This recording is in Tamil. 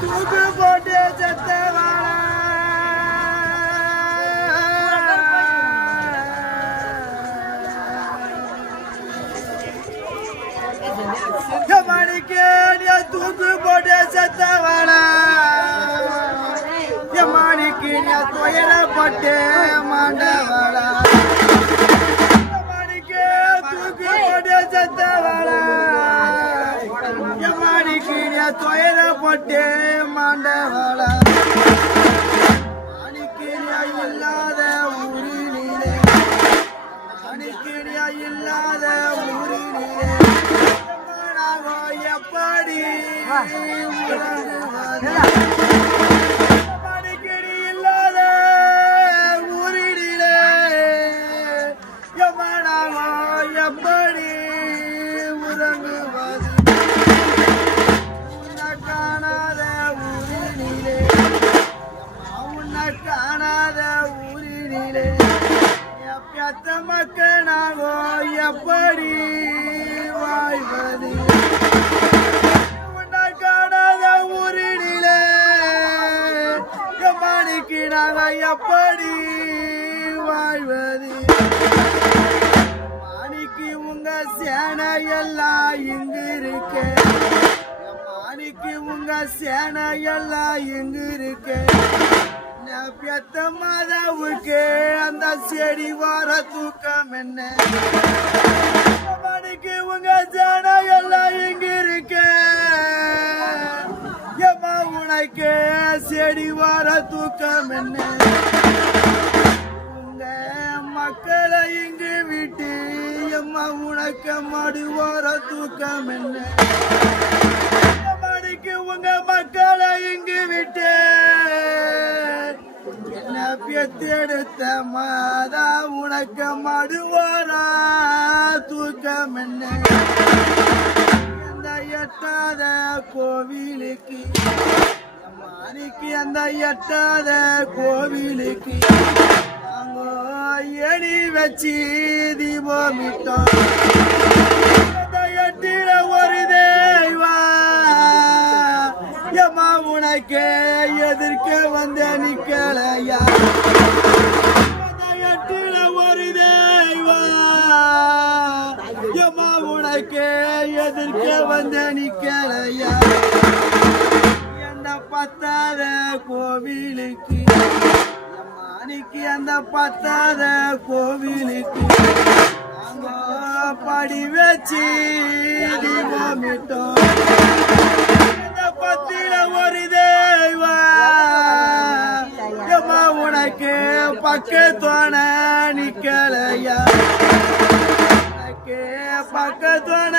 தூக்கு போட்டு செத்தவாளா மணிக்கு தூக்கு போட்டு செத்தவாளா மணிக்கு துயரப்பட்டு மாண்டவாளா மணிக்கு தூக்கு போட்டு செத்தவாளா மணிக்கு துயரப்பட்டு மாண்டவாளா மணிக்கிரியா இல்லாத ஊரிலே மணிக்கிரியா இல்லாத ஊரிலே எப்படி மணிக்கிரி இல்லாத ஊரிலே எமனாகோ எப்படி உறங்குவது உன்னை காணாத ஊரிலே உன்னை காணாத ஊரிலே பெத்த மக்களாகோ எப்படி வாழ்வது உன்னை காணாத ஊரிலே மணிக்கினாக எப்படி வாழ்வது மணிக்கு உங்க சேனையெல்லாம் இங்கு இருக்கு மணிக்கு உங்க சேனையெல்லாம் இங்கு இருக்கு பெத்த மாதாவுக்கு அந்த செடி வார தூக்கம் என்ன மணிக்கு உங்க சேனையெல்லாம் இங்கு இருக்கு எம்மா உனக்கு செடி வார தூக்கம் என்ன உங்க மக்களை இங்கு விட்டு எம்மா உனக்கு மடு வார தூக்கம் என்ன மணிக்கு உங்க மக்களை இங்கு விட்டு என்ன பெத்தெடுத்த மாதா உனக்கு மடு வார தூக்கம் என்ன எட்டாத கோவிலுக்கு மணிக்கு அந்த எட்டாத கோவிலுக்கு நாங்கோ எடி வச்சு தீபமிட்டோம் அந்த எட்டில ஒரு தெய்வா எம்மா உனக்கு எதிர்க்க வந்த நிக்கலையா அந்த எட்டில ஒரு தெய்வா எம்மா உனக்கு எதிர்க்க வந்த நிக்கலையா அந்த பத்தாத கோவிலுக்கு மணிக்கு அந்த பத்தாத கோவிலுக்கு நாங்க படி வச்சு தீபமிட்டோம் அந்த பத்தில ஒரு தெய்வா எம்மா உனக்கு பக்கத்தோன நிக்கலையா பக்கத்தோன